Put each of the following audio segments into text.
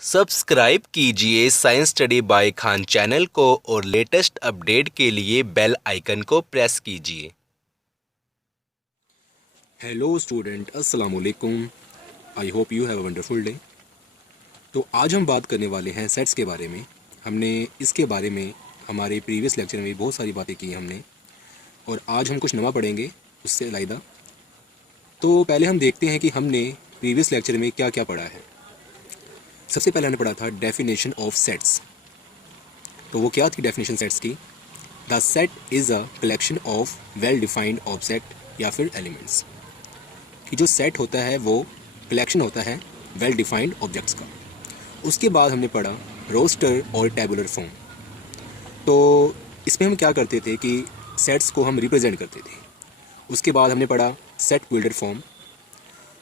Subscribe कीजिए science study bye Khan channel को और लेटेस्ट अपडेट के लिए बेल आइकन को प्रेस कीजिए। हेलो स्टूडेंट, अस्सलाम वालेकुम। I hope you have a wonderful day. तो आज हम बात करने वाले हैं सेट्स के बारे में। हमने इसके बारे में हमारे प्रीवियस लेक्चर में बहुत सारी बातें की हमने, और आज हम कुछ नवा पढ़ेंगे उससे अलग। तो पहले हम देखते हैं कि हमने प्रीवियस लेक्चर में क्या क्या पढ़ा है। सबसे पहले हमने पढ़ा था डेफिनेशन ऑफ सेट्स। तो वो क्या थी डेफिनेशन सेट्स की? The set is a collection of well defined object या फिर एलिमेंट्स। कि जो सेट होता है वो कलेक्शन होता है वेल डिफाइंड ऑब्जेक्ट्स का। उसके बाद हमने पढ़ा रोस्टर और टेबुलर फॉर्म। तो इसमें हम क्या करते थे कि सेट्स को हम रिप्रेजेंट करते थे। उसके बाद हमने पढ़ा सेट बिल्डर फॉर्म।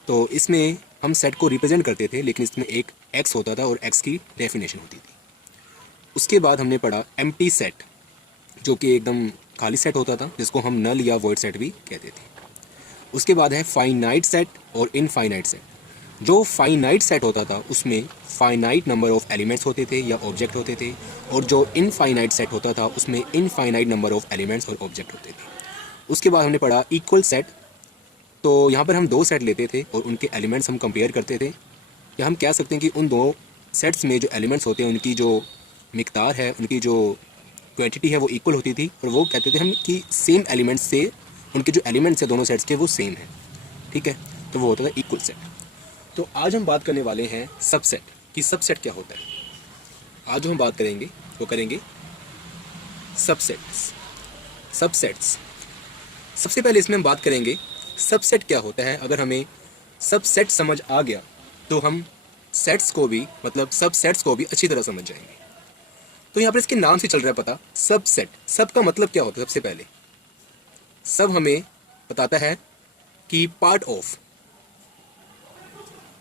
तो इसमें हम सेट को रिप्रेजेंट करते थे, लेकिन इसमें एक एक्स होता था और एक्स की डेफिनेशन होती थी। उसके बाद हमने पढ़ा एम्प्टी सेट, जो कि एकदम खाली सेट होता था, जिसको हम नल या वॉइड सेट भी कहते थे। उसके बाद है फाइनाइट सेट और इनफाइनाइट सेट। जो फाइनाइट सेट होता था उसमें फाइनाइट नंबर ऑफ एलिमेंट्स होते थे या ऑब्जेक्ट होते थे, और जो इनफाइनाइट सेट होता था उसमें इनफाइनाइट नंबर ऑफ एलिमेंट्स और ऑब्जेक्ट होते थे। उसके बाद हमने पढ़ा इक्वल सेट। तो यहाँ पर हम दो सेट लेते थे और उनके एलिमेंट्स हम कंपेयर करते थे, या हम कह सकते हैं कि उन दो सेट्स में जो एलिमेंट्स होते हैं उनकी जो मिकदार है, उनकी जो क्वांटिटी है वो इक्वल होती थी, और वो कहते थे हम कि सेम एलिमेंट्स से उनके जो एलिमेंट्स है दोनों सेट्स के वो सेम है। ठीक है, तो वो होता था इक्वल सेट। तो आज हम बात करने वाले हैं सबसेट कि सबसेट क्या होता है। आज जो हम बात करेंगे वो करेंगे सबसेट्स। सबसेट्स सबसे पहले इसमें हम बात करेंगे सबसेट क्या होता है। अगर हमें सबसेट समझ आ गया तो हम सेट्स को भी, मतलब सबसेट्स को भी अच्छी तरह समझ जाएंगे। तो यहाँ पर इसके नाम से चल रहा है पता, सबसेट। सब का मतलब क्या होता है? सबसे पहले सब हमें बताता है कि पार्ट ऑफ।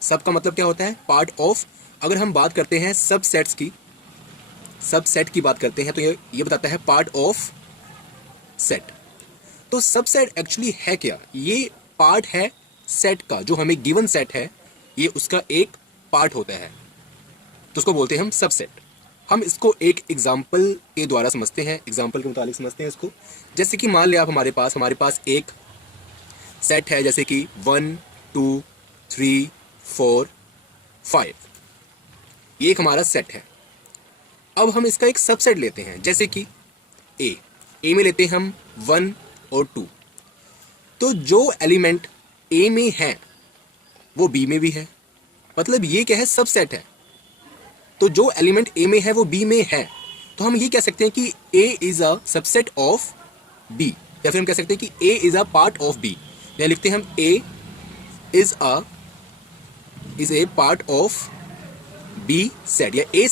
सब का मतलब क्या होता है? Part of. अगर हम बात करते हैं सबसेट्स की, सबसेट की बात करते हैं, तो ये बताता है पार्ट ऑफ सेट। तो सबसेट एक्चुअली है क्या? ये पार्ट है सेट का। जो हमें गिवन सेट है ये उसका एक पार्ट होता है, तो उसको बोलते हैं हम सबसेट। हम इसको एक एग्जाम्पल के द्वारा समझते हैं, एग्जाम्पल के मुताबिक समझते हैं इसको। जैसे कि मान लिया आप हमारे पास एक सेट है, जैसे कि 1 2 3 4 5। ये एक हमारा सेट है। अब हम इसका एक सबसेट लेते हैं, जैसे कि ए में लेते हैं हम 1 और 2। तो जो एलिमेंट ए में है वो बी में भी है, मतलब ये क्या है? सबसेट है। तो जो एलिमेंट ए में है वो बी में है, तो हम ये कह सकते हैं कि A is a subset of B, या फिर हम कह सकते हैं कि A is a part of B. या लिखते हैं हम A is a part of B set, या A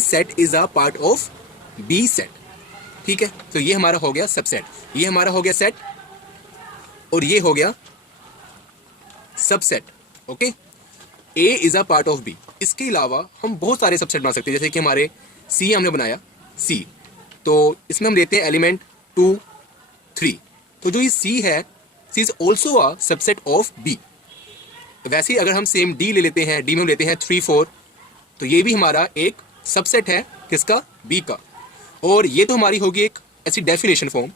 set is a part of B set. ठीक है, तो ये हमारा हो गया सबसेट, ये हमारा हो गया सेट, और ये हो गया subset. Okay, A is a part of B. इसके अलावा हम बहुत सारे सबसेट बना सकते हैं, जैसे कि हमारे सी हमने बनाया सी, तो इसमें हम लेते हैं एलिमेंट 2 3। तो जो ये सी है, C is also a subset of B. वैसे ही अगर हम सेम डी ले लेते हैं, डी में हम लेते हैं 3 4, तो ये भी हमारा एक सबसेट है किसका? बी का। और ये तो हमारी होगी एक ऐसी डेफिनेशन फॉर्म।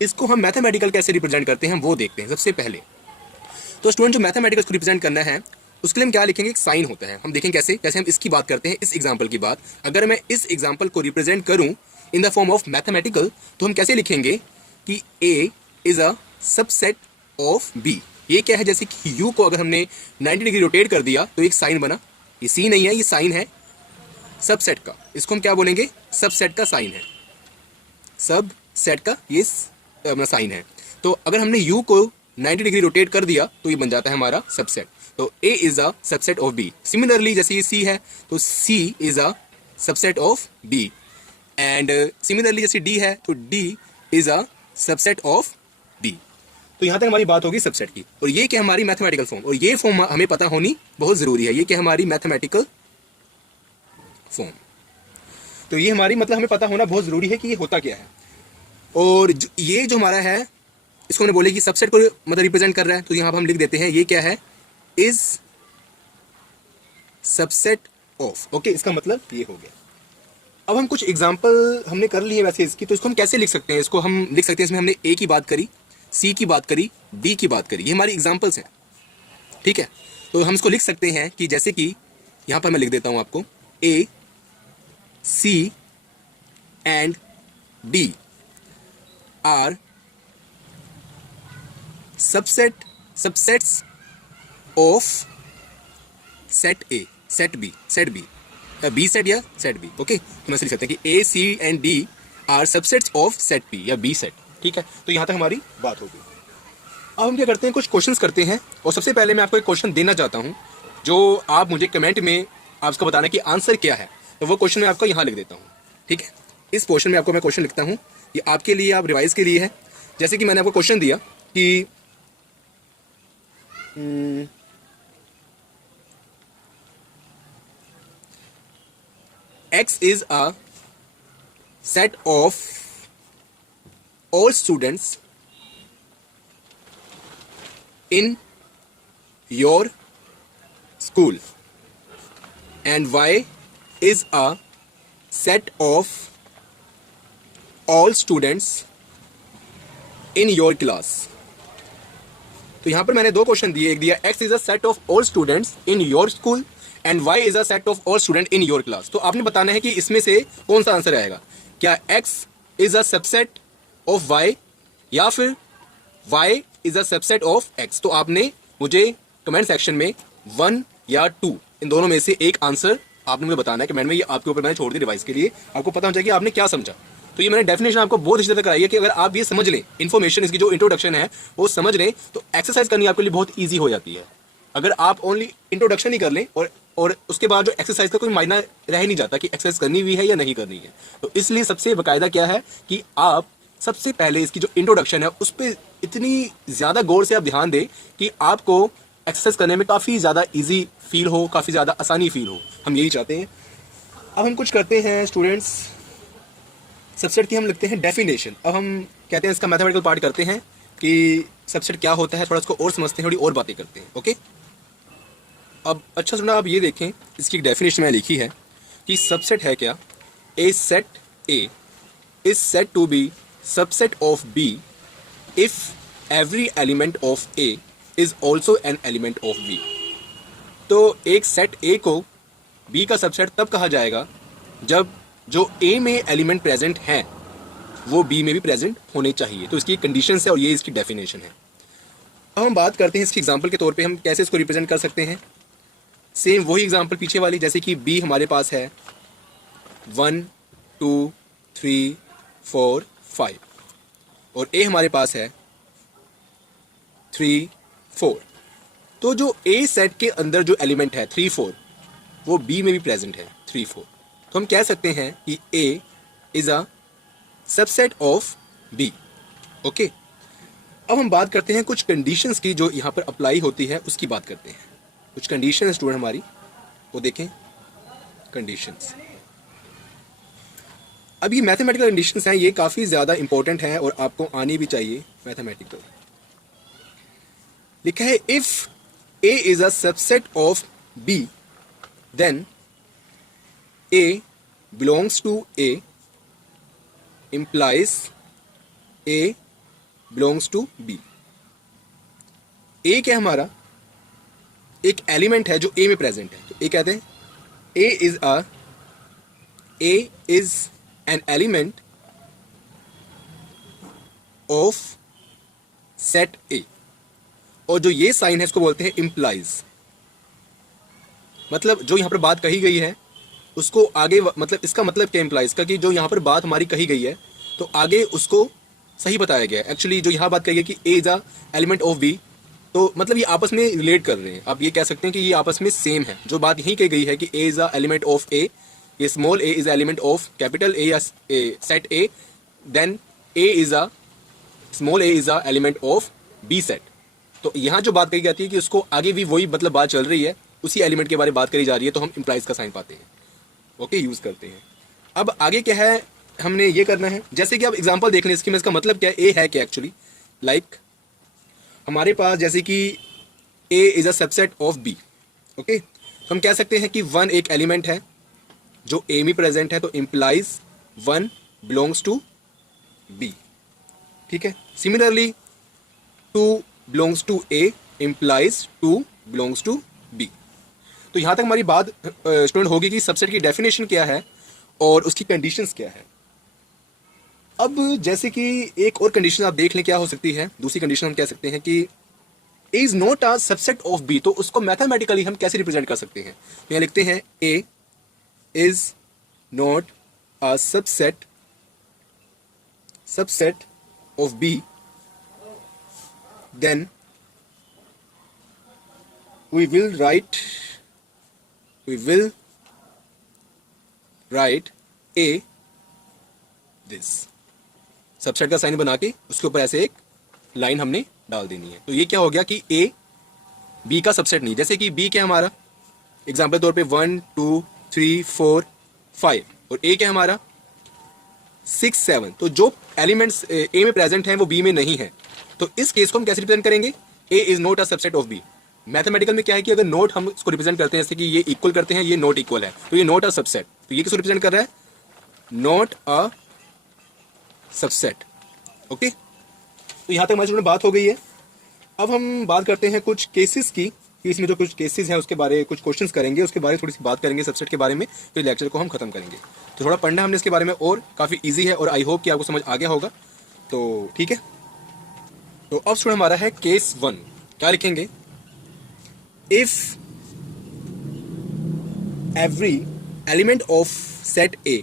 इसको हम मैथमेटिकल कैसे रिप्रेजेंट करते हैं वो देखते हैं सबसे पहले। तो स्टूडेंट, जो मैथमेटिकल को रिप्रेजेंट करना है उसके लिए हम क्या लिखेंगे? एक साइन होता है। हम देखें कैसे। जैसे हम इसकी बात करते हैं, इस एग्जाम्पल की बात, अगर मैं इस एग्जाम्पल को रिप्रेजेंट करूं in the form of mathematical, तो हम कैसे लिखेंगे कि A is a subset of B. ये क्या है? जैसे कि यू को अगर हमने 90 डिग्री रोटेट कर दिया तो एक साइन बना। ये सी नहीं है, ये साइन है सबसेट का। इसको हम क्या बोलेंगे? सबसेट का साइन है, सबसेट का ये अपना साइन है। तो अगर हमने यू को 90 डिग्री रोटेट कर दिया तो ये बन जाता है हमारा सबसेट। तो A is a subset of B. Similarly जैसे ये सी है तो C is a subset of B, and similarly जैसे डी है तो D is a subset of B. तो यहां तक हमारी बात होगी सबसेट की। और ये क्या? हमारी मैथमेटिकल फॉर्म, और ये फॉर्म हमें पता होनी बहुत जरूरी है। ये क्या? हमारी मैथमेटिकल फॉर्म। तो ये हमारी, मतलब हमें पता होना बहुत जरूरी है कि ये होता क्या है। और ये जो हमारा है इसको हमने बोले कि सबसेट को मतलब रिप्रेजेंट कर रहा है, तो यहां पर हम लिख देते हैं ये क्या है? Is subset of. ओके, इसका मतलब ये हो गया। अब हम कुछ एग्जाम्पल हमने कर लिए वैसे इसकी, तो इसको हम कैसे लिख सकते हैं? इसको हम लिख सकते हैं, इसमें हमने ए की बात करी, सी की बात करी, डी की बात करी, ये हमारी एग्जाम्पल्स हैं, ठीक है। तो हम इसको लिख सकते हैं कि जैसे कि यहाँ पर मैं लिख देता हूँ आपको, A, C and D are subsets of set A, set B, B set या सेट बी। ओके, तो मैं लिख सकते हैं कि A, C and D are subsets of set P या बी सेट, ठीक है। तो यहाँ तक हमारी बात होगी। अब हम क्या करते हैं, कुछ क्वेश्चंस करते हैं, और सबसे पहले मैं आपको एक क्वेश्चन देना चाहता हूँ, जो आप मुझे कमेंट में आपको बताना कि आंसर क्या है। तो वो क्वेश्चन मैं आपको यहाँ लिख देता हूँ, ठीक है। इस पोर्शन में आपको मैं क्वेश्चन लिखता हूँ, ये आपके लिए, आप रिवाइज के लिए है। जैसे कि मैंने आपको क्वेश्चन दिया कि X is a set of all students in your school, and Y is a set of all students in your class. तो यहाँ पर मैंने दो क्वेश्चन दिए, एक दिया X is a set of all students in your school and Y is a set of all student in your class. तो आपने बताना है कि इसमें से कौन सा आंसर आएगा, क्या X is a subset of Y या फिर Y is a subset of X। तो आपने मुझे कमेंट सेक्शन में 1 या 2 इन दोनों में से एक आंसर आपने मुझे बताना है कमेंट में। ये आपके ऊपर मैंने छोड़ दी रिवाइज के लिए, आपको पता होना चाहिए कि आपने क्या समझा। तो ये मैंने डेफिनेशन आपको बहुत अच्छी तरह कराई है कि अगर आप ये समझ लें, इन्फॉर्मेशन इसकी जो इंट्रोडक्शन है वो समझ लें, तो एक्सरसाइज करनी आपके लिए बहुत ईजी हो जाती है। अगर आप ओनली इंट्रोडक्शन ही कर लें और उसके बाद जो एक्सरसाइज का कोई मायना रह नहीं जाता कि एक्सरसाइज करनी भी है या नहीं करनी है। तो इसलिए सबसे बाकायदा क्या है कि आप सबसे पहले इसकी जो इंट्रोडक्शन है उस पर इतनी ज़्यादा गौर से आप ध्यान दें कि आपको एक्सरसाइज करने में काफ़ी ज़्यादा ईजी फील हो, काफ़ी ज़्यादा आसानी फील हो। हम यही चाहते हैं। अब हम कुछ करते हैं स्टूडेंट्स, सबसेट की हम लिखते हैं डेफिनेशन। अब हम कहते हैं इसका मैथमेटिकल पार्ट करते हैं कि सबसेट क्या होता है, थोड़ा इसको और समझते हैं, थोड़ी और बातें करते हैं। ओके, अब अच्छा सुना, आप ये देखें, इसकी डेफिनेशन में लिखी है कि सबसेट है क्या, A set A is set to B subset of B if every element of A is also an element of B. तो एक सेट ए को बी का सबसेट तब कहा जाएगा जब जो ए में एलिमेंट प्रेजेंट हैं वो बी में भी प्रेजेंट होने चाहिए। तो इसकी कंडीशन है और ये इसकी डेफिनेशन है। अब हम बात करते हैं इसकी एग्जांपल के तौर पे हम कैसे इसको रिप्रेजेंट कर सकते हैं। सेम वही एग्जांपल पीछे वाली, जैसे कि बी हमारे पास है 1 2 3 4 5 और ए हमारे पास है 3 4। तो जो ए सेट के अंदर जो एलिमेंट है 3 4 वो बी में भी प्रेजेंट है 3 4। तो हम कह सकते हैं कि A is a subset of B. Okay, अब हम बात करते हैं कुछ कंडीशंस की जो यहाँ पर अप्लाई होती है, उसकी बात करते हैं। कुछ कंडीशन है स्टूडेंट हमारी, वो देखें कंडीशंस। अब ये मैथमेटिकल कंडीशंस हैं, ये काफ़ी ज़्यादा इंपॉर्टेंट हैं और आपको आनी भी चाहिए मैथमेटिकल। लिखा है if A is a subset of B then A belongs to A implies A belongs to B। A क्या हमारा एक एलिमेंट है जो A में प्रेजेंट है। तो A कहते हैं A is an element of set A। और जो ये साइन है इसको बोलते हैं implies। मतलब जो यहाँ पर बात कही गई है उसको आगे, मतलब इसका मतलब क्या implies का, कि जो यहाँ पर बात हमारी कही गई है तो आगे उसको सही बताया गया है। एक्चुअली जो यहाँ बात कही है कि A is a element of B, तो मतलब ये आपस में रिलेट कर रहे हैं। आप ये कह सकते हैं कि ये आपस में सेम है। जो बात यहीं कही गई है कि A is a element of A, ये small a is element of capital A या set A, then A is a small a is a element of B set. तो यहाँ जो बात कही जाती है कि उसको आगे भी वही मतलब बात चल रही है, उसी एलिमेंट के बारे में बात करी जा रही है, तो हम इम्प्लाइज का साइन पाते हैं। ओके, यूज़ करते हैं। अब आगे क्या है, हमने ये करना है, जैसे कि आप एग्जांपल देख लें इसकी में, इसका मतलब क्या है, ए है क्या एक्चुअली, लाइक हमारे पास जैसे कि A is a subset of B. Okay, तो हम कह सकते हैं कि 1 एक एलिमेंट है जो ए में प्रेजेंट है, तो इम्प्लाइज 1 बिलोंग्स टू बी। ठीक है, similarly 2 belongs to A implies 2 belongs to B. तो यहां तक हमारी बात स्टूडेंट होगी कि सबसेट की डेफिनेशन क्या है और उसकी कंडीशंस क्या है। अब जैसे कि एक और कंडीशन आप देख लें क्या हो सकती है। दूसरी कंडीशन हम कह सकते हैं कि A is not a subset of B, तो उसको मैथमेटिकली हम कैसे रिप्रेजेंट कर सकते हैं। तो यहाँ लिखते हैं A is not a subset of B, then we will write a this। Subset का साइन बना के उसके ऊपर ऐसे एक लाइन हमने डाल देनी है। तो ये क्या हो गया कि a b का सबसेट नहीं। जैसे कि b क्या हमारा एग्जांपल तौर पे 1 2 3 4 5 और a क्या हमारा 6 7। तो जो एलिमेंट्स a में प्रेजेंट हैं वो b में नहीं है। तो इस केस को हम कैसे रिप्रेजेंट करेंगे, a is not a subset of b। Mathematical में क्या है कि अगर नोट हम इसको रिप्रेजेंट करते हैं, जैसे कि ये इक्वल करते हैं, ये नोट इक्वल है, तो ये नोट अ सबसेट। तो ये किसको रिप्रेजेंट कर रहा है, नॉट अ सबसेट। ओके, तो यहां तक हमारी स्टूडेंट बात हो गई है। अब हम बात करते हैं कुछ केसेस की, कि इसमें जो कुछ केसेस हैं उसके बारे कुछ क्वेश्चंस करेंगे, उसके बारे में थोड़ी सी बात करेंगे सबसेट के बारे में, फिर लेक्चर को हम खत्म करेंगे। तो थोड़ा पढ़ना हमने इसके बारे में, और काफ़ी ईजी है और आई होप कि आपको समझ आ गया होगा। तो ठीक है, तो अब स्टूडेंट हमारा है केस 1। क्या लिखेंगे, if every element of set A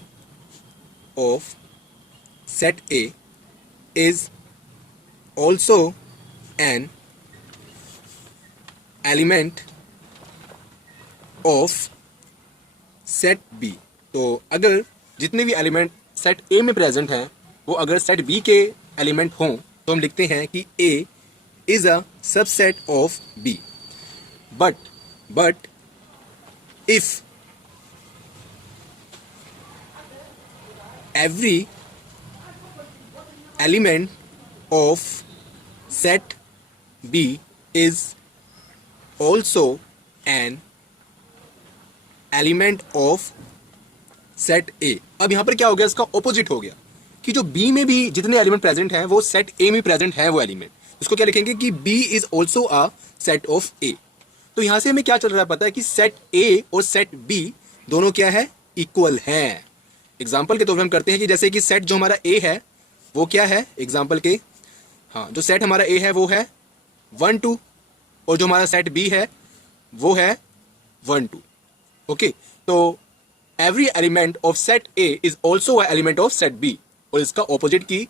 is also an element of set B। तो अगर जितने भी एलिमेंट सेट A में प्रेजेंट हैं वो अगर सेट B के एलिमेंट हों तो हम लिखते हैं कि A is a subset of B। But if every element of set B is also an element of set A। अब यहां पर क्या हो गया, इसका ऑपोजिट हो गया कि जो B में भी जितने एलिमेंट प्रेजेंट हैं वो सेट A में प्रेजेंट है वो एलिमेंट। इसको क्या लिखेंगे कि B is also a set of A। तो यहां से हमें क्या चल रहा है पता है कि सेट A और सेट B दोनों क्या है, इक्वल हैं। एग्जाम्पल के तौर पर हम करते हैं कि जैसे कि सेट जो हमारा A है वो क्या है, एग्जाम्पल के, हाँ, जो सेट हमारा A है वो है 1 2, और जो हमारा सेट B है वो है 1 2। ओके, तो every element of set A is also a element of set B, और इसका ऑपोजिट की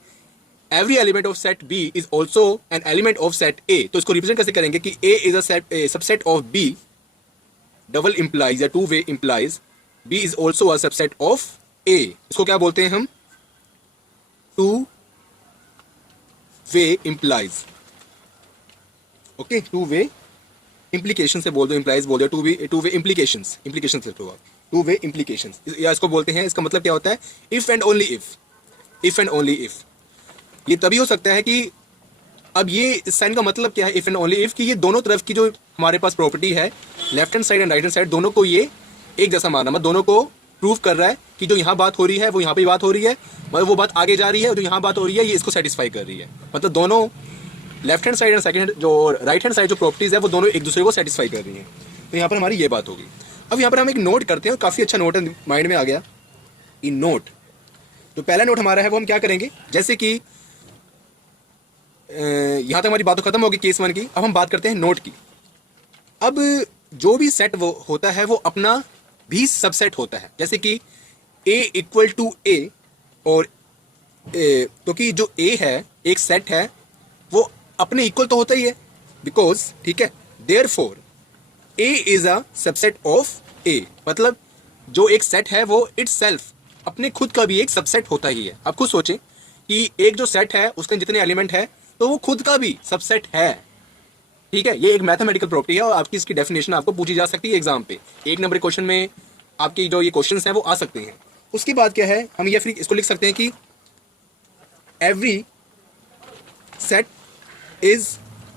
every element of set B is also an element of set A। तो इसको रिप्रेजेंट कैसे करेंगे कि A is a subset of B, double implies या two way implies B is also a subset of A। इसको क्या बोलते हैं हम, two way implies. Okay, two way implication से बोल दो, इंप्लाइज बोल दो, टू वे इंप्लीकेशंस से टू वे इंप्लीकेशंस, या इसको बोलते हैं, इसका मतलब क्या होता है, इफ एंड ओनली इफ। ये तभी हो सकता है कि, अब ये इस साइन का मतलब क्या है, इफ एंड ओनली इफ, कि ये दोनों तरफ की जो हमारे पास प्रॉपर्टी है, left hand side and right hand side, दोनों को ये एक जैसा मानना, मतलब दोनों को प्रूव कर रहा है कि जो यहाँ बात हो रही है वो यहाँ पे बात हो रही है, मतलब वो बात आगे जा रही है, और जो यहाँ बात हो रही है ये इसको सेटिस्फाई कर रही है। मतलब दोनों left hand side and second जो राइट हैंड साइड जो प्रॉपर्टीज है वो दोनों एक दूसरे को सेटिस्फाई कर रही हैं। तो यहाँ पर हमारी ये बात होगी। अब यहाँ पर हम एक नोट करते हैं, काफ़ी अच्छा नोट है, माइंड में आ गया इन नोट। तो पहला नोट हमारा है वो हम क्या करेंगे, जैसे कि यहाँ तक हमारी बात तो खत्म होगी केस 1 की। अब हम बात करते हैं नोट की। अब जो भी सेट वो होता है वो अपना भी सबसेट होता है, जैसे कि A इक्वल टू A, और तो कि जो A है एक सेट है वो अपने इक्वल तो होता ही है, बिकॉज, ठीक है, therefore A is a subset of A। मतलब जो एक सेट है वो इटसेल्फ अपने खुद का भी एक सबसेट होता ही है। आप खुद सोचें कि एक जो सेट है उसके जितने एलिमेंट है तो वो खुद का भी सबसेट है। ठीक है, ये एक मैथमेटिकल प्रॉपर्टी है और आपकी इसकी डेफिनेशन आपको पूछी जा सकती है एग्जाम पे, 1 नंबर क्वेश्चन में आपकी जो ये क्वेश्चंस हैं वो आ सकते हैं। उसके बाद क्या है, हम ये फिर इसको लिख सकते हैं कि every set is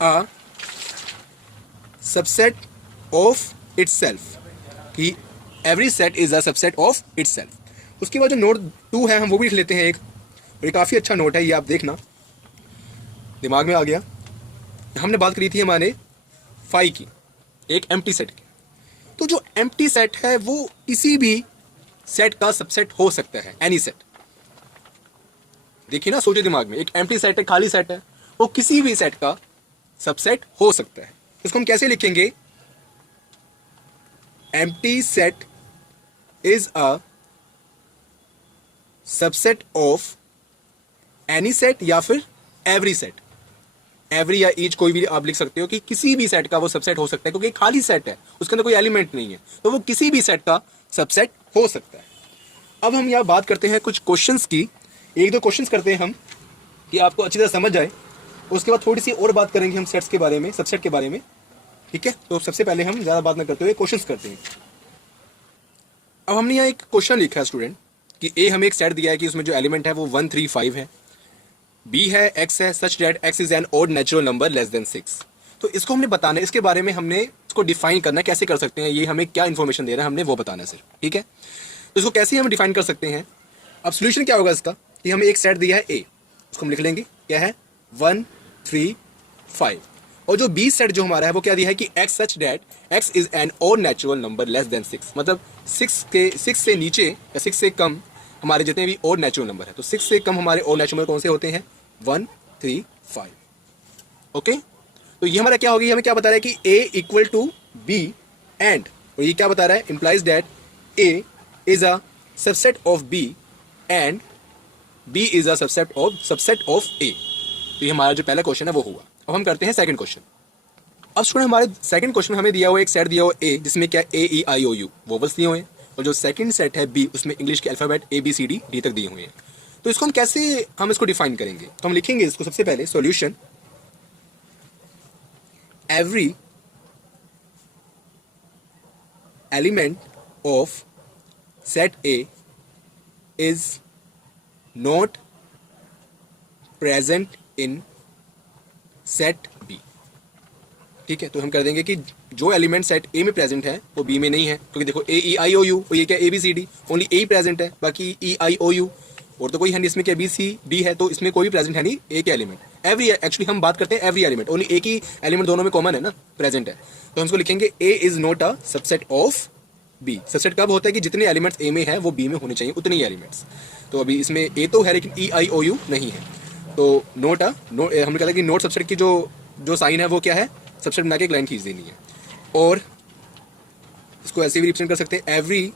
a subset of itself. कि every set is a subset of itself. उसके बाद जो नोट 2 है हम वो भी लिख लेते हैं एक, और ये काफ़ी अच्छा नोट है, ये आप देखना दिमाग में आ गया। हमने बात करी थी हमारे फाई की, एक एम्प्टी सेट की। तो जो एम्प्टी सेट है वो किसी भी सेट का सबसेट हो सकता है, एनी सेट। देखिए ना, सोचिए दिमाग में, एक एम्प्टी सेट है, खाली सेट है, वो किसी भी सेट का सबसेट हो सकता है। इसको हम कैसे लिखेंगे? Empty set is a subset of any set या फिर एवरी सेट। एवरी या ईच कोई भी आप लिख सकते हो कि किसी भी सेट का वो सबसेट हो सकता है, क्योंकि खाली सेट है, उसके अंदर कोई एलिमेंट नहीं है, तो वो किसी भी सेट का सबसेट हो सकता है। अब हम यहाँ बात करते हैं कुछ क्वेश्चंस की, एक दो क्वेश्चंस करते हैं हम कि आपको अच्छी तरह समझ जाए। उसके बाद थोड़ी सी और बात करेंगे हम सेट्स के बारे में, सबसेट के बारे में, ठीक है। तो सबसे पहले हम ज़्यादा बात ना करते हुए क्वेश्चंस करते हैं। अब हमने यहाँ एक क्वेश्चन लिखा है स्टूडेंट कि ए हमें एक सेट दिया है कि उसमें जो एलिमेंट है वो 1 3 5 है, बी है, एक्स है, such that x is an odd natural number less than 6। तो इसको हमने बताना है, इसके बारे में हमने इसको डिफाइन करना है, कैसे कर सकते हैं, ये हमें क्या इन्फॉर्मेशन दे रहा है हमने वो बताना है सिर्फ, ठीक है। तो इसको कैसे हम डिफाइन कर सकते हैं? अब सोल्यूशन क्या होगा इसका कि हमें एक सेट दिया है ए, उसको हम लिख लेंगे क्या है 1 3 5, और जो बी सेट जो हमारा है वो क्या दिया है कि x such that x is an odd natural number less than 6, मतलब 6 से नीचे या 6 से कम हमारे जितने भी ऑड नेचुरल नंबर है, तो 6 से कम हमारे ऑड नेचुरल नंबर कौन से होते हैं? 1 3 5। ओके, तो ये हमारा क्या होगी, हमें क्या बता रहा है कि a equal to B and, और ये क्या बता रहा है, implies that a is a subset of b and b is a subset of a। तो ये हमारा जो पहला क्वेश्चन है वो हुआ। अब हम करते हैं सेकंड क्वेश्चन। अब स्टूडेंट हमारे सेकंड क्वेश्चन हमें दिया हुआ एक सेट दिया हुआ a जिसमें क्या ए ई आई ओ यू वोवल्स दिए हुए हैं, और जो सेकंड सेट है b उसमें इंग्लिश के alphabet A B C D D तक दिए हुए हैं। तो इसको हम कैसे इसको डिफाइन करेंगे? तो हम लिखेंगे इसको सबसे पहले solution every element of set A is not present in set B. ठीक है, तो हम कर देंगे कि जो एलिमेंट सेट ए में प्रेजेंट है वो बी में नहीं है, क्योंकि देखो ए ई आई ओ यू, और ये क्या A B C D, only A ही प्रेजेंट है, बाकी ई आई ओ यू और तो कोई है नहीं, इसमें क्या बी सी डी है, तो इसमें कोई भी प्रेजेंट है नहीं ए के एलिमेंट। एवरी, एक्चुअली हम बात करते हैं एवरी एलिमेंट, ओनली एक ही एलिमेंट दोनों में कॉमन है ना, प्रेजेंट है, तो हम इसको लिखेंगे A is not a subset of B. Subset कब होता है कि जितने एलिमेंट्स ए में है वो बी में होने चाहिए, उतने ही एलिमेंट्स। तो अभी इसमें ए तो है लेकिन ई आई ओ यू नहीं है, तो नोट हमने कहा था कि नोट सबसेट की जो साइन है वो क्या है, सबसेट बना के एक लाइन खींच देनी है। और इसको ऐसे भी रिप्रेजेंट कर सकते हैं, every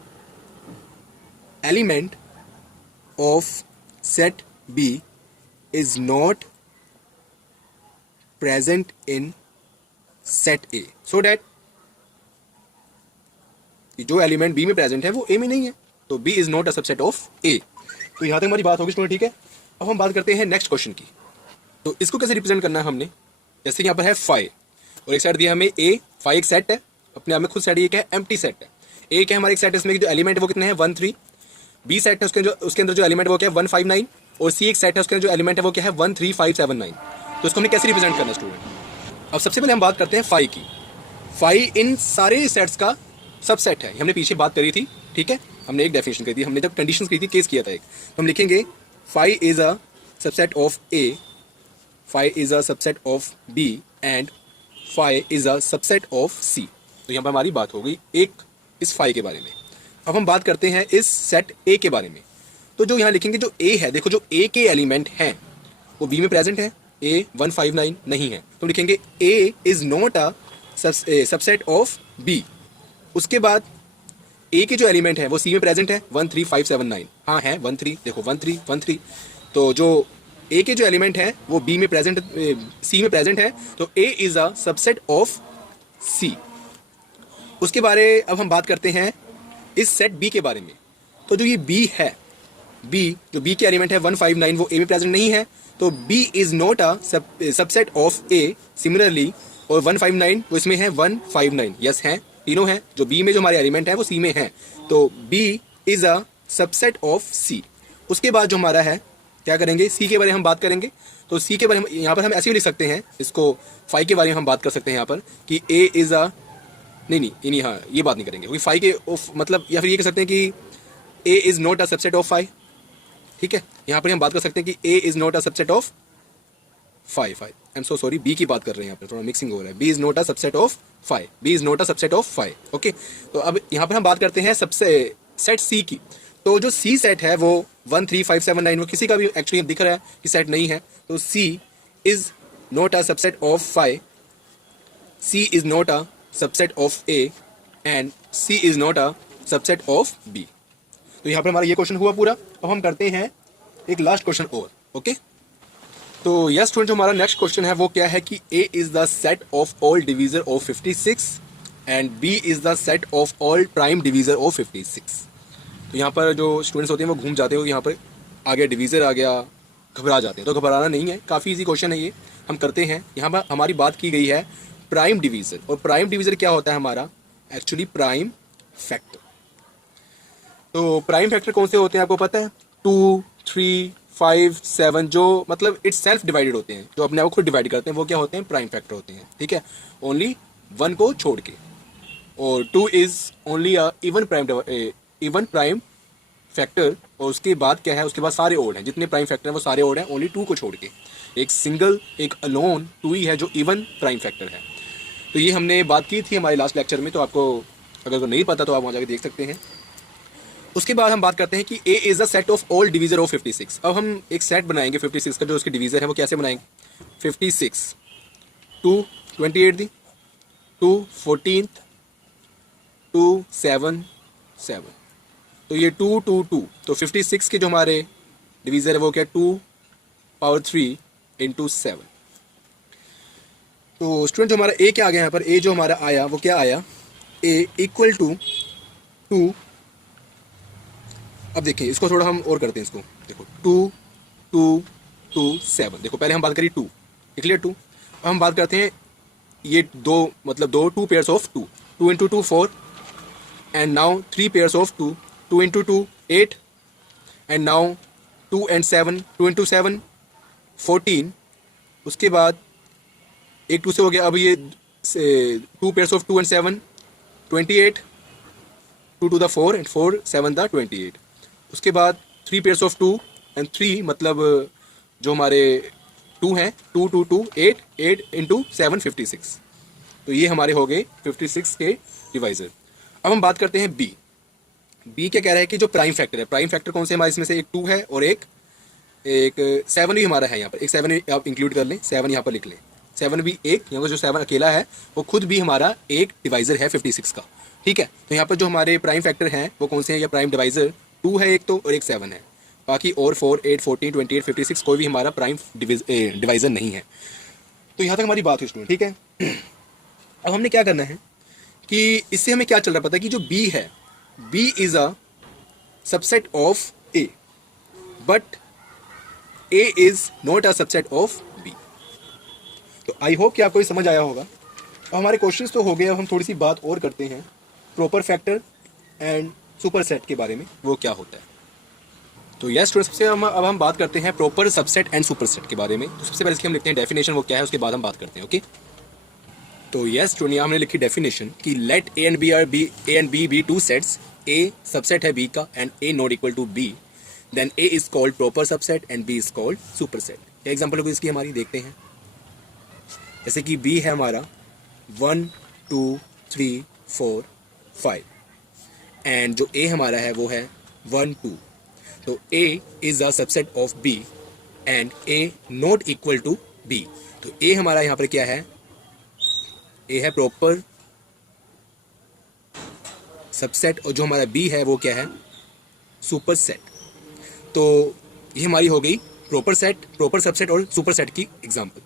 element of set B is not present in set A, so that जो एलिमेंट बी में प्रेजेंट है वो ए में नहीं है, तो B is not a subset of A. तो यहां तक हमारी बात होगी स्टूडेंट, ठीक है। अब हम बात करते हैं नेक्स्ट क्वेश्चन की। तो इसको कैसे रिप्रेजेंट करना है हमने, जैसे यहाँ पर है फाइव और एक सेट दिया हमें ए, फाइव एक सेट है अपने आप में, खुद सेट ये क्या है, एम्प्टी सेट है। ए क्या हमारे एक सेट है, इसमें जो एलिमेंट है वो कितने हैं 1 3, बी सेट है उसके अंदर जो एलिमेंट वो क्या है 1 5 9, और सी एक सेट है उसके अंदर जो एलिमेंट है वो क्या है 1 3 5 7 9। तो इसको हमने कैसे रिप्रेजेंट करना है स्टूडेंट? अब सबसे पहले हम बात करते हैं फाइव की। फाइव इन सारे सेट्स का सबसेट है, हमने पीछे बात करी थी, ठीक है, हमने एक डेफिनेशन करी थी, हमने जब कंडीशंस करी थी, केस किया था एक, तो हम लिखेंगे five is a subset of A, five is a subset of B and five is a subset of C. तो यहाँ पर हमारी बात हो गई एक इस फाइव के बारे में। अब हम बात करते हैं इस सेट ए के बारे में। तो जो यहाँ लिखेंगे जो ए है, देखो जो ए के एलिमेंट हैं वो बी में प्रेजेंट है, ए 1 5 9 नहीं है, तो लिखेंगे A is not a subset of B. उसके बाद ए के जो एलिमेंट है वो सी में प्रेजेंट है 1 3 5 7 9, हाँ है 1 3, देखो 1 3 1 3, तो जो ए के जो एलिमेंट है वो बी में प्रेजेंट, सी में प्रेजेंट है, तो A is a subset of C. उसके बारे अब हम बात करते हैं इस सेट बी के बारे में। तो जो ये बी है, बी जो बी के एलिमेंट है 1 5 9 वो ए में प्रेजेंट नहीं है, तो B is not a subset of A. Similarly और 1 5 9 वो इसमें है 1 5 9, यस है, तीनों हैं, जो बी में जो हमारे एलिमेंट है वो सी में है, तो B is a subset of C. उसके बाद जो हमारा है क्या करेंगे, सी के बारे में हम बात करेंगे। तो सी के बारे में यहाँ पर हम ऐसे ही लिख सकते हैं, इसको फाइव के बारे में हम बात कर सकते हैं यहाँ पर कि ए इज अ नहीं, हाँ ये बात नहीं करेंगे क्योंकि फाइव के ऑफ मतलब, या फिर ये कह सकते हैं कि A is not a subset of five. ठीक है, यहाँ पर हम बात कर सकते हैं कि A is not a subset of five. I am so sorry, B की बात कर रहे हैं यहाँ पर, थोड़ा मिक्सिंग हो रहा है। B is not a subset of five, B is not a subset of five. Okay, तो अब यहाँ पर हम बात करते हैं सबसे सेट सी की। तो जो सी सेट है वो 1 3 5 7 9, वो किसी का भी एक्चुअली दिख रहा है कि सेट नहीं है। तो C is not a subset of five, C is not a subset of A, and C is not a subset of B. तो यहाँ पर हमारा ये क्वेश्चन हुआ पूरा। अब हम करते हैं एक लास्ट क्वेश्चन और। ओके, तो यस स्टूडेंट, जो हमारा नेक्स्ट क्वेश्चन है वो क्या है कि A is the set of all divisor of 56 and B is the set of all prime divisor of 56। तो यहाँ पर जो स्टूडेंट्स होते हैं वो घूम जाते हो, यहाँ पर आ गया डिवीज़र आ गया, घबरा जाते हैं। तो घबराना नहीं है, काफ़ी इजी क्वेश्चन है ये, हम करते हैं। यहाँ पर हमारी बात की गई है प्राइम डिवीज़र, और प्राइम डिवीज़र क्या होता है हमारा, एक्चुअली प्राइम फैक्टर। तो प्राइम फैक्टर कौन से होते हैं आपको पता है, 2 3 5 7, जो मतलब इट्स सेल्फ डिवाइडेड होते हैं, जो अपने आप को खुद डिवाइड करते हैं, वो क्या होते हैं, प्राइम फैक्टर होते हैं। ठीक है, ओनली 1 को छोड़ के। और 2 is only a even prime factor, और उसके बाद क्या है, उसके बाद सारे ओड हैं, जितने प्राइम फैक्टर हैं वो सारे ओड हैं, ओनली 2 को छोड़ के। एक सिंगल, एक अलोन 2 ही है जो इवन प्राइम फैक्टर है। तो ये हमने बात की थी हमारे लास्ट लेक्चर में, तो आपको अगर नहीं पता तो आप वहाँ जाकर देख सकते हैं। उसके बाद हम बात करते हैं कि A is the set of all divisor of 56। अब हम एक सेट बनाएंगे 56 का, जो उसके डिवीजर है वो कैसे बनाएंगे, 56 2 28 दी, 2 14, 2 7 7, तो ये 2 2 2। तो 56 के जो हमारे डिवीज़र है वो क्या, 2 पावर 3 इंटू 7। तो स्टूडेंट जो हमारा ए क्या आ गया यहाँ पर, ए जो हमारा आया वो क्या आया, ए इक्वल टू 2। अब देखिए इसको थोड़ा हम और करते हैं, इसको देखो 2 2 2 7। देखो पहले हम बात करी 2, क्लियर 2। अब हम बात करते हैं ये दो, मतलब दो 2 pairs of 2, 2 into 2 4, and now 3 pairs of 2, 2 into 2 8, and now 2 and 7, 2 into 7 14। उसके बाद एक 2 से हो गया, अब ये 2 pairs of 2 and 7 28, 2 to the 4 and 4 7 the 28। उसके बाद 3 pairs of 2 and 3, मतलब जो हमारे 2 हैं, 2 2 2 8 8 into 7 56। तो ये हमारे हो गए 56 के डिवाइज़र। अब हम बात करते हैं बी। बी क्या कह रहा है कि जो प्राइम फैक्टर है, प्राइम फैक्टर कौन से हमारे इसमें से, एक 2 है और एक 7 भी हमारा है। यहाँ पर एक 7 आप इंक्लूड कर लें, 7 यहाँ पर लिख लें, 7 भी एक, यहाँ पर जो 7 अकेला है वो खुद भी हमारा एक डिवाइज़र है 56 का। ठीक है, तो यहाँ पर जो हमारे प्राइम फैक्टर हैं वो कौन से हैं, या प्राइम डिवाइज़र 2 है एक तो, और एक 7 है। बाकी और 4 8 14 28 56 कोई भी हमारा प्राइम डिवाइज़र नहीं है। तो यहाँ तक हमारी बात हुई स्टूडेंट। ठीक है, अब हमने क्या करना है कि इससे हमें क्या चल रहा पता है कि जो B है, B is a subset of A, but A is not a subset of B। तो आई होप कि आपको ये समझ आया होगा। अब हमारे क्वेश्चंस तो हो गए, अब हम थोड़ी सी बात और करते हैं proper factor and super set के बारे में, वो क्या होता है। तो यस स्टूडेंट्स, सबसे अब हम बात करते हैं proper subset and super set के बारे में। तो सबसे पहले इसकी हम लिखते हैं डेफिनेशन, वो क्या है, उसके बाद हम बात करते हैं। ओके, तो यस स्टूडेंट, यहाँ हमने लिखी डेफिनेशन कि let A and B be 2 sets, A subset है बी का and A not equal to B, then A is called proper subset and B is called super set. क्या example होगी इसकी हमारी, देखते हैं। जैसे कि बी है हमारा 1 2 3 4 5, एंड जो ए हमारा है वो है 1 2। तो A is a subset of B and A not equal to B. तो ए हमारा यहाँ पर क्या है, ए है प्रॉपर सबसेट, और जो हमारा बी है वो क्या है, सुपर सेट। तो ये हमारी हो गई प्रॉपर सेट, प्रॉपर सबसेट और सुपर सेट की एग्जांपल।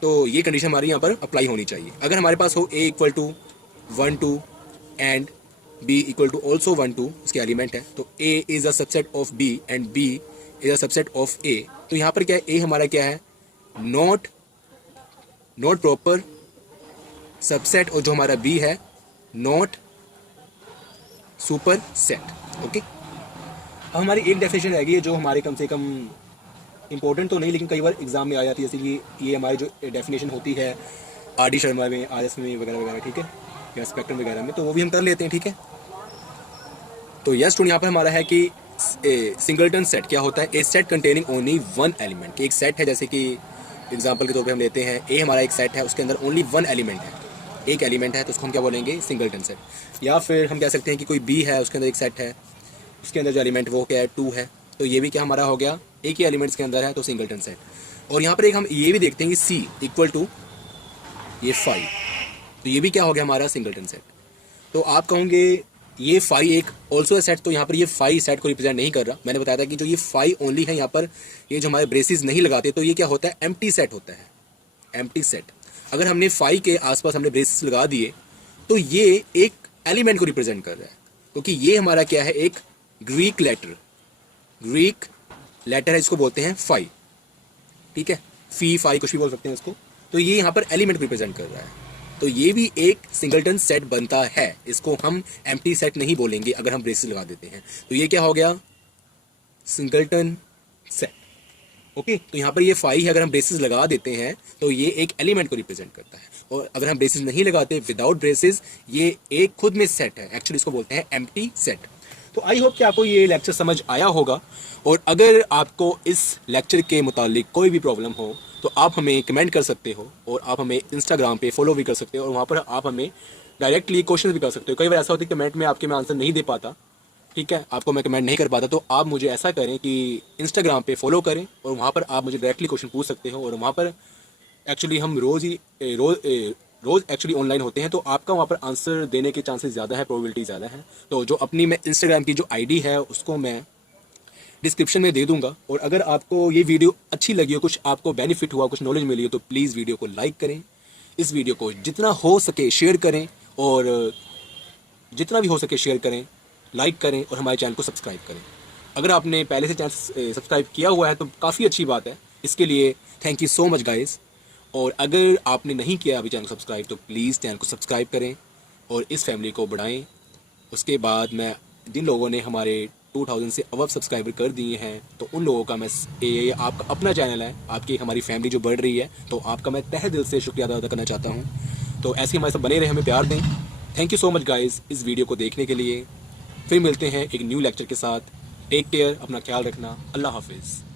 तो ये कंडीशन हमारी यहाँ पर अप्लाई होनी चाहिए। अगर हमारे पास हो A equal to 1 2 and B equal to also 1 2, उसके एलिमेंट है, तो A is a subset of B and B is a subset of A. तो यहाँ पर क्या है, ए हमारा क्या है, नॉट प्रॉपर सबसेट, और जो हमारा बी है नॉट सुपर सेट। ओके, अब हमारी एक डेफिनेशन रहेगी जो हमारे कम से कम इंपॉर्टेंट तो नहीं लेकिन कई बार एग्जाम में आ जाती है, जैसे ये हमारी जो डेफिनेशन होती है आर डी शर्मा में, आर एस में वगैरह वगैरह। ठीक है, या स्पेक्ट्रम वगैरह में, तो वो भी हम कर लेते हैं, ठीक है। तो यस स्टूडेंट, यहाँ पर हमारा है कि सिंगलटन सेट क्या होता है। A set containing only one element. एक सेट है, जैसे कि एग्जांपल के तौर पे हम लेते हैं ए हमारा एक सेट है, उसके अंदर ओनली वन एलिमेंट है, एक एलिमेंट है, तो उसको हम क्या बोलेंगे, सिंगलटन सेट। या फिर हम कह सकते हैं कि कोई बी है, उसके अंदर एक सेट है, उसके अंदर जो एलिमेंट वो क्या है, 2 है, तो ये भी क्या हमारा हो गया, एक ही एलिमेंट्स के अंदर है, तो सिंगलटन सेट। और यहाँ पर एक हम ये भी देखते हैं कि सी इक्वल टू ये 5, तो ये भी क्या हो गया हमारा सिंगलटन सेट। तो आप कहोगे ये 5 एक ऑल्सो ए सेट, तो यहाँ पर ये 5 सेट को रिप्रेजेंट नहीं कर रहा। मैंने बताया था कि जो ये 5 ओनली है यहाँ पर, ये जो हमारे ब्रेसेस नहीं लगाते, तो ये क्या होता है, एम्प्टी सेट होता है, एम्प्टी सेट। अगर हमने 5 के आसपास हमने ब्रेसेस लगा दिए, तो ये एक एलिमेंट को रिप्रेजेंट कर रहा है, क्योंकि ये हमारा क्या है, एक ग्रीक लेटर है, इसको बोलते हैं 5, ठीक है, फी 5 कुछ भी बोल सकते हैं इसको। तो ये यहाँ पर एलिमेंट रिप्रेजेंट कर रहा है, तो ये भी एक सिंगलटन सेट बनता है। इसको हम एम्प्टी सेट नहीं बोलेंगे अगर हम ब्रेसेस लगा देते हैं। तो ये क्या हो गया, सिंगलटन सेट। ओके, तो यहाँ पर ये 5 है, अगर हम ब्रेसेस लगा देते हैं तो ये एक एलिमेंट को रिप्रेजेंट करता है, और अगर हम ब्रेसेस नहीं लगाते, विदाउट ब्रेसेस, ये एक खुद में सेट है, एक्चुअली इसको बोलते हैं एम्प्टी सेट। तो आई होप कि आपको ये लेक्चर समझ आया होगा, और अगर आपको इस लेक्चर के मुतालिक कोई भी प्रॉब्लम हो तो आप हमें कमेंट कर सकते हो, और आप हमें इंस्टाग्राम पे फॉलो भी कर सकते हो, और वहाँ पर आप हमें डायरेक्टली क्वेश्चन भी कर सकते हो। कई बार ऐसा होता है कमेंट में आपके मैं आंसर नहीं दे पाता, ठीक है, आपको मैं कमेंट नहीं कर पाता, तो आप मुझे ऐसा करें कि इंस्टाग्राम पे फॉलो करें, और वहाँ पर आप मुझे डायरेक्टली क्वेश्चन पूछ सकते हो, और वहाँ पर एक्चुअली हम रोज़ एक्चुअली ऑनलाइन होते हैं, तो आपका वहाँ पर आंसर देने के चांसेस ज़्यादा है, प्रोबेबिलिटी ज़्यादा है। तो जो अपनी मैं इंस्टाग्राम की जो आईडी है उसको मैं डिस्क्रिप्शन में दे दूंगा, और अगर आपको ये वीडियो अच्छी लगी हो, कुछ आपको बेनिफिट हुआ, कुछ नॉलेज मिली हो, तो प्लीज़ वीडियो को लाइक करें, इस वीडियो को जितना हो सके शेयर करें, और जितना भी हो सके शेयर करें, लाइक करें, और हमारे चैनल को सब्सक्राइब करें। अगर आपने पहले से चैनल सब्सक्राइब किया हुआ है तो काफ़ी अच्छी बात है, इसके लिए thank you so much guys. और अगर आपने नहीं किया अभी चैनल को सब्सक्राइब, तो प्लीज़ चैनल को सब्सक्राइब करें और इस फैमिली को बढ़ाएं। उसके बाद मैं जिन लोगों ने हमारे 2000 से अबव सब्सक्राइबर कर दिए हैं, तो उन लोगों का मैं, ये आपका अपना चैनल है, आपकी हमारी फैमिली जो बढ़ रही है, तो आपका मैं तहे दिल से शुक्रिया अदा करना चाहता हूँ। तो ऐसे ही हमारे साथ बने रहे, हमें प्यार दें। Thank you so much guys इस वीडियो को देखने के लिए। फिर मिलते हैं एक न्यू लेक्चर के साथ। टेक केयर, अपना ख्याल रखना, अल्लाह हाफिज़।